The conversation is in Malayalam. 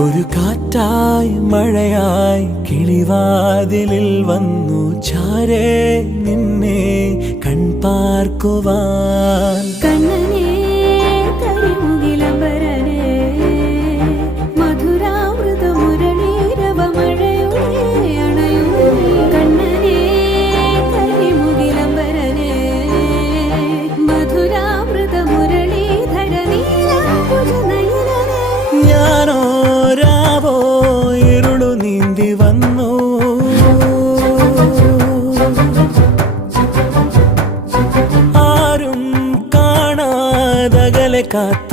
ഒരു കാറ്റായി മഴയായി കിളിവാതിലിൽ വന്നു ചാരേ നിന്നെ കൺപാർക്കുവാൻ. കണ്ണനേ കരിമുകിലംബരനേ മധുരാമൃത മുരളീരവ മഴയുടെ അണയുന്നേ. കണ്ണനേ കരിമുകിലംബരനേ മധുരാമൃത മുരളീധര നീലാംബുജ നയനനേ. ഞാനോ രാവോ ഇരുളു നീന്തി വന്നു, ആരും കാണാതകലെ കാത്തു